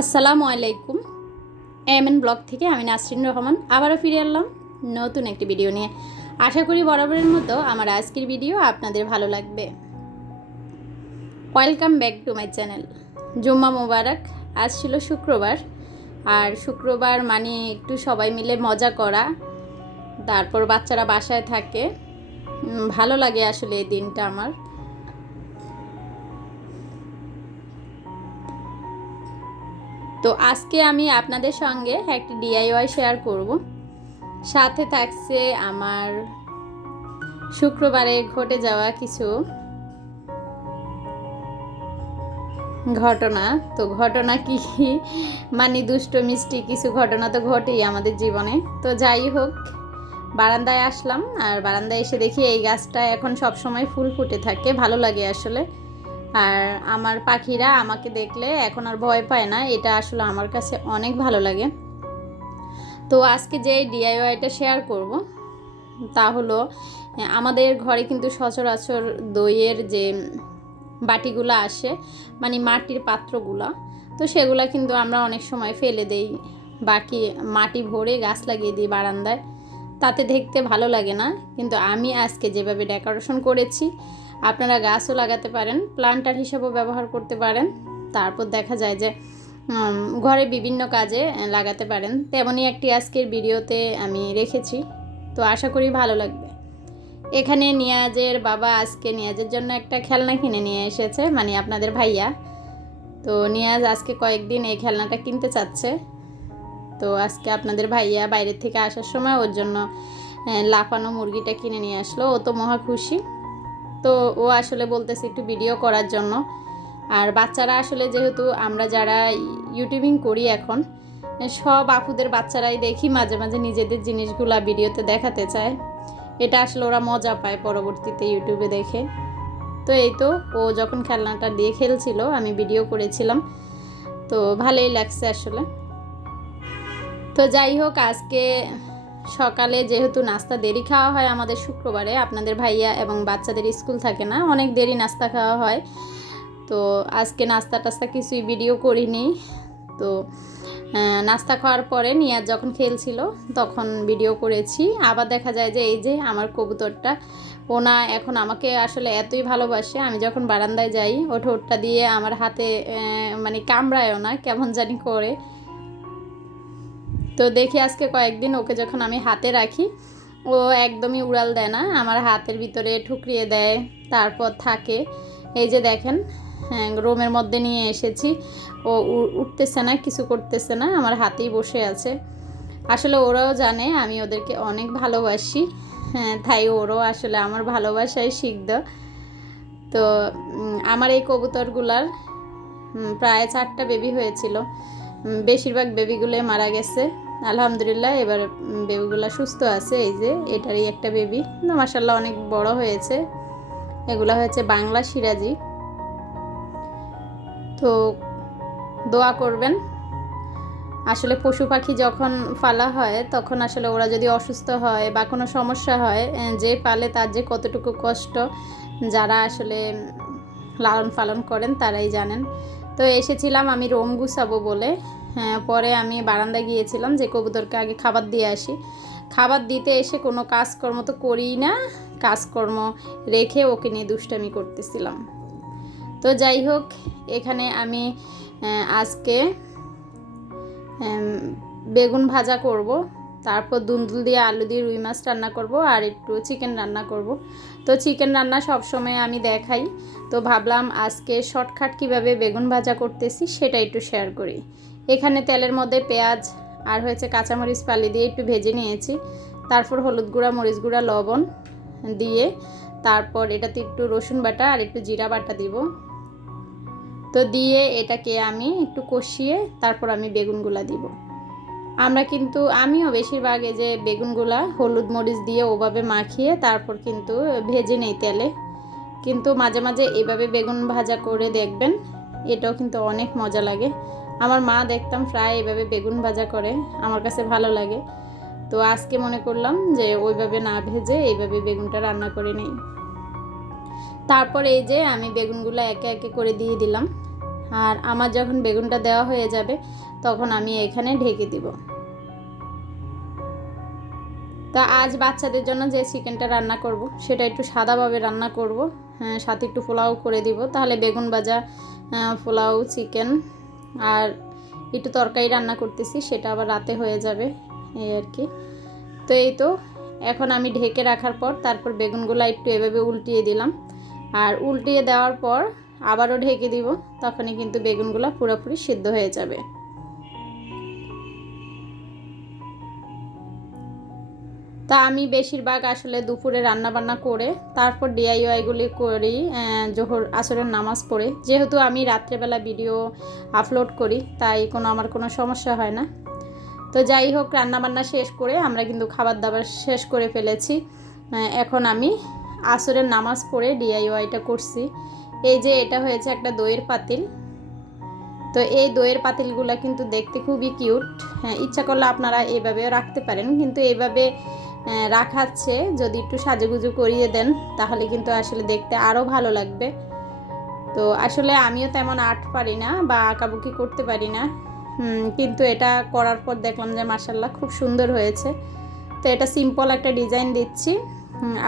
আসসালামু আলাইকুম। MN blog থেকে আমি নাসরিন রহমান আবারও ফিরে এলাম নতুন একটি ভিডিও নিয়ে। আশা করি বরাবরের মতো আমার আজকের ভিডিও আপনাদের ভালো লাগবে। Welcome back to my channel. জুম্মা মোবারক। আজ ছিল শুক্রবার, আর শুক্রবার মানে একটু সবাই মিলে মজা করা, তারপর বাচ্চারা বাসায় থাকে, ভালো লাগে আসলে এই দিনটা আমার। তো আজকে আমি আপনাদের সঙ্গে একটি ডিআইওয়াই শেয়ার করব, সাথে থাকছে আমার শুক্রবারে ঘটে যাওয়া কিছু ঘটনা। তো ঘটনা কি মানে দুষ্ট মিষ্টি কিছু ঘটনা তো ঘটেই আমাদের জীবনে। তো যাই হোক, বারান্দায় আসলাম, আর বারান্দায় এসে দেখি এই গাছটা এখন সব সময় ফুল ফুটে থাকে, ভালো লাগে আসলে। আর আমার পাখিরা আমাকে দেখলে এখন আর ভয় পায় না, এটা আসলে আমার কাছে অনেক ভালো লাগে। তো আজকে যে ডিআইওয়াইটা শেয়ার করব তা হলো, আমাদের ঘরে কিন্তু সচরাচর দইয়ের যে বাটিগুলো আসে, মানে মাটির পাত্রগুলো, তো সেগুলো কিন্তু আমরা অনেক সময় ফেলে দেই, বাকি মাটি ভরে গাছ লাগিয়ে দিই বারান্দায়, তাতে দেখতে ভালো লাগে না। কিন্তু আমি আজকে যেভাবে ডেকোরেশন করেছি, আপনারা গাছও লাগাতে পারেন, প্লান্টার হিসেবেও ব্যবহার করতে পারেন, তারপর দেখা যায় যে ঘরে বিভিন্ন কাজে লাগাতে পারেন। তেমনই একটি আজকের ভিডিওতে আমি রেখেছি, তো আশা করি ভালো লাগবে। এখানে নিয়াজের বাবা আজকে নিয়াজের জন্য একটা খেলনা কিনে নিয়ে এসেছে, মানে আপনাদের ভাইয়া। তো নিয়াজ আজকে কয়েকদিন এই খেলনাটা কিনতে চাচ্ছে। তো আজকে আপনাদের ভাইয়া বাইরের থেকে আসার সময় ওর জন্য লাফানো মুরগিটা কিনে নিয়ে আসলো, ও তো মহা খুশি। তো ও আসলে বলতেছে একটু ভিডিও করার জন্য। আর বাচ্চারা আসলে যেহেতু আমরা যারা ইউটিউবিং করি এখন, সব আপুদের বাচ্চারাই দেখি মাঝে মাঝে নিজেদের জিনিসগুলা ভিডিওতে দেখাতে চায়, এটা আসলে ওরা মজা পায় পরবর্তীতে ইউটিউবে দেখে। তো এই তো ও যখন খেলনাটা দিয়ে খেলছিল আমি ভিডিও করেছিলাম, তো ভালোই লাগছে আসলে। তো যাই হোক, আজকে সকালে যেহেতু নাস্তা দেরি খাওয়া হয় আমাদের শুক্রবারে, আপনাদের ভাইয়া এবং বাচ্চাদের স্কুল থাকে না, অনেক দেরি নাস্তা খাওয়া হয়। তো আজকে নাস্তা টাস্তা কিছুই ভিডিও করিনি। তো নাস্তা খাওয়ার পরে নিয়াজ যখন খেলছিল তখন ভিডিও করেছি। আবার দেখা যায় যে এই যে আমার কবুতরটা, ওনা এখন আমাকে আসলে এতই ভালোবাসে, আমি যখন বারান্দায় যাই ও ঠোঁটটা দিয়ে আমার হাতে মানে কামড়ায়ও না, কেমন জানি করে। তো দেখি আজকে কয়েকদিন ওকে যখন আমি হাতে রাখি, ও একদমই উড়াল দেয় না, আমার হাতের ভিতরে ঠুকরিয়ে দেয়, তারপর থাকে। এই যে দেখেন, রুমের মধ্যে নিয়ে এসেছি, ও উঠতেছে না, কিছু করতেছে না, আমার হাতেই বসে আছে। আসলে ওরাও জানে আমি ওদেরকে অনেক ভালোবাসি, তাই ওরাও আসলে আমার ভালোবাসায় সিদ্ধ। তো আমার এই কবুতরগুলার প্রায় 4টা বেবি হয়েছিল, বেশিরভাগ বেবিগুলো মারা গেছে। আলহামদুলিল্লাহ এবার বেবিগুলো সুস্থ আছে। এই যে এটারই একটা বেবি, মাশাআল্লাহ অনেক বড় হয়েছে। এগুলো হচ্ছে বাংলা সিরাজি। তো দোয়া করবেন। আসলে পশু পাখি যখন পালা হয় তখন আসলে ওরা যদি অসুস্থ হয় বা কোনো সমস্যা হয়, যে পালে তার যে কতটুকু কষ্ট, যারা আসলে লালন পালন করেন তারাই জানেন। তো এসেছিলাম আমি রুম গুছাবো বলে, পরে আমি বারান্দায় গিয়েছিলাম যে কবুতরকে আগে খাবার দিয়ে আসি। খাবার দিতে এসে কোনো কাজকর্ম তো করিই না, কাজকর্ম রেখে ওকে নিয়ে দুষ্টামি করতেছিলাম। তো যাই হোক, এখানে আমি আজকে বেগুন ভাজা করব, তারপর দুন্দুল দিয়ে আলু দিয়ে রুই মাছ রান্না করব, আর একটু চিকেন রান্না করব। তো চিকেন রান্না সবসময় আমি দেখাই, তো ভাবলাম আজকে শর্টকাট কিভাবে বেগুন ভাজা করতেছি সেটা একটু শেয়ার করি। এখানে তেলের মধ্যে পেঁয়াজ আর হয়েছে কাঁচামরিচ ফালি দিয়ে একটু ভেজে নিয়েছি, তারপর হলুদ গুঁড়া, মরিচ গুঁড়া, লবণ দিয়ে তারপর এটাতে একটু রসুন বাটা আর একটু জিরা বাটা দিব। তো দিয়ে এটাকে আমি একটু কষিয়ে তারপর আমি বেগুনগুলা দিব। আমিও বেশিরভাগ এই যে বেগুনগুলা হলুদ মরিচ দিয়ে ওভাবে মাখিয়ে তারপর কিন্তু ভেজে নেই তেলে, কিন্তু মাঝে মাঝে এভাবে বেগুন ভাজা করে দেখবেন, এটাও কিন্তু অনেক মজা লাগে। আমার মা দেখতাম প্রায় এভাবে বেগুন ভাজা করে, আমার কাছে ভালো লাগে। তো আজকে মনে করলাম যে ওইভাবে না ভেজে এইভাবে বেগুনটা রান্না করে নেই। তারপর এই যে আমি বেগুনগুলো একে একে করে দিয়ে দিলাম, আর আমার যখন বেগুনটা দেওয়া হয়ে যাবে তখন আমি এখানে ঢেকে দিব। তা আজ বাচ্চাদের জন্য যে চিকেনটা রান্না করব সেটা একটু সাদাভাবে রান্না করব, সাথে একটু পোলাও করে দিব, তাহলে বেগুন ভাজা, পোলাও, চিকেন আর একটু তরকারি রান্না করতেছি, সেটা আবার রাতে হয়ে যাবে এই আর কি। তো এই তো এখন আমি ঢেকে রাখার পর তারপর বেগুনগুলো একটু এভাবে উল্টিয়ে দিলাম, আর উল্টিয়ে দেওয়ার পর আবারও ঢেকে দিব, তখনই কিন্তু বেগুনগুলো পুরোপুরি সিদ্ধ হয়ে যাবে। তা আমি বেশিরভাগ আসলে দুপুরে রান্নাবান্না করে তারপর ডিআইওয়াইগুলি করি জোহর আসরের নামাজ পড়ে, যেহেতু আমি রাত্রেবেলা ভিডিও আপলোড করি তাই আমার কোনো সমস্যা হয় না। তো যাই হোক, রান্নাবান্না শেষ করে আমরা কিন্তু খাবার দাবার শেষ করে ফেলেছি। এখন আমি আসরের নামাজ পড়ে ডিআইওয়াইটা করছি। এই যে এটা হয়েছে একটা দইয়ের পাতিল। তো এই দইয়ের পাতিলগুলো কিন্তু দেখতে খুবই কিউট। ইচ্ছা করলে আপনারা এইভাবেও রাখতে পারেন, কিন্তু এইভাবে রাখাচ্ছে যদি একটু সাজুগুজু করিয়ে দেন তাহলে কিন্তু আসলে দেখতে আরও ভালো লাগবে। তো আসলে আমিও তেমন আর্ট পারি না বা আঁকাবুকি করতে পারি না, কিন্তু এটা করার পর দেখলাম যে মাশাআল্লাহ খুব সুন্দর হয়েছে। তো এটা সিম্পল একটা ডিজাইন দিচ্ছি,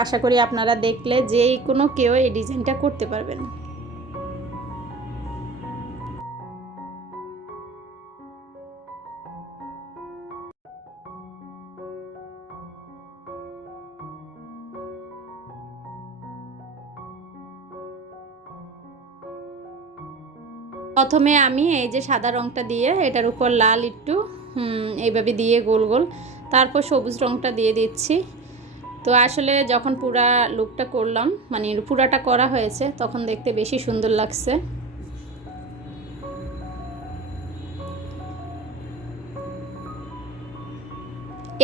আশা করি আপনারা দেখলে যেই কোনো কেউ এই ডিজাইনটা করতে পারবেন। প্রথমে আমি এই যে সাদা রঙটা দিয়ে এটার উপর লাল একটু এইভাবে দিয়ে গোল গোল, তারপর সবুজ রঙটা দিয়ে দিচ্ছি। তো আসলে যখন পুরা লুকটা করলাম, মানে পুরাটা করা হয়েছে, তখন দেখতে বেশি সুন্দর লাগছে।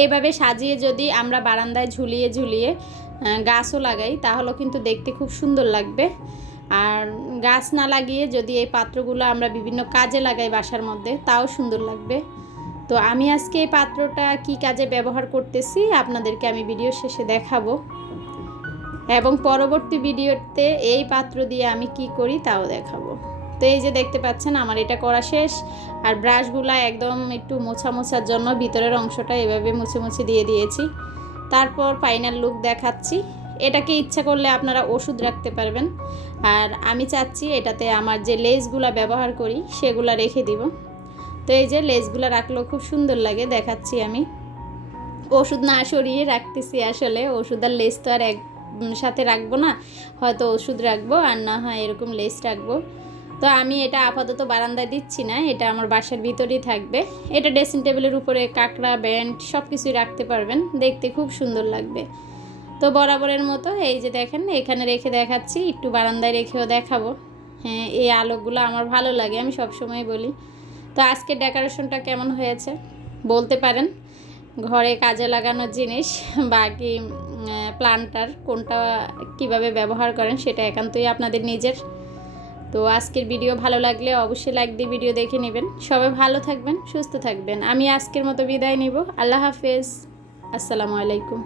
এভাবে সাজিয়ে যদি আমরা বারান্দায় ঝুলিয়ে ঝুলিয়ে গাছও লাগাই তাহলেও কিন্তু দেখতে খুব সুন্দর লাগবে। আর গাছ না লাগিয়ে যদি এই পাত্রগুলো আমরা বিভিন্ন কাজে লাগাই বাসার মধ্যে, তাও সুন্দর লাগবে। তো আমি আজকে এই পাত্রটা কি কাজে ব্যবহার করতেছি আপনাদেরকে আমি ভিডিও শেষে দেখাবো, এবং পরবর্তী ভিডিওতে এই পাত্র দিয়ে আমি কি করি তাও দেখাবো। তো এই যে দেখতে পাচ্ছেন আমার এটা করা শেষ, আর ব্রাশগুলা একদম একটু মোছা মোছার জন্য ভিতরের অংশটা এভাবে মুছে মুছে দিয়ে দিয়েছি। তারপর ফাইনাল লুক দেখাচ্ছি। এটাকে ইচ্ছা করলে আপনারা ওষুধ রাখতে পারবেন, আর আমি চাচ্ছি এটাতে আমার যে লেসগুলা ব্যবহার করি সেগুলা রেখে দিব। তো এই যে লেসগুলা রাখলেও খুব সুন্দর লাগে, দেখাচ্ছি আমি। ওষুধ না সরিয়ে রাখতেছি, আসলে ওষুধ আর লেস তো আর এক সাথে রাখবো না, হয়তো ওষুধ রাখবো আর না হয় এরকম লেস রাখবো। তো আমি এটা আপাতত বারান্দায় দিচ্ছি না, এটা আমার বাসার ভিতরেই থাকবে। এটা ড্রেসিং টেবিলের উপরে কাঁকড়া, ব্যান্ড সব কিছুই রাখতে পারবেন, দেখতে খুব সুন্দর লাগবে। তো বরাবরের মতো এই যে দেখেন এখানে রেখে দেখাচ্ছি, একটু বারান্দায় রেখেও দেখাবো। হ্যাঁ, এই আলোকগুলো আমার ভালো লাগে, আমি সবসময় বলি। তো আজকে ডেকোরেশনটা কেমন হয়েছে বলতে পারেন। ঘরে কাজে লাগানোর জিনিস বা কি প্লান্টার কোনটা কিভাবে ব্যবহার করেন সেটা একান্তই আপনাদের নিজের। তো আজকের ভিডিও ভালো লাগলে অবশ্যই লাইক দিয়ে ভিডিও দেখে নেবেন। সবাই ভালো থাকবেন, সুস্থ থাকবেন। আমি আজকের মতো বিদায় নিব। আল্লাহ হাফেজ, আসসালামু আলাইকুম।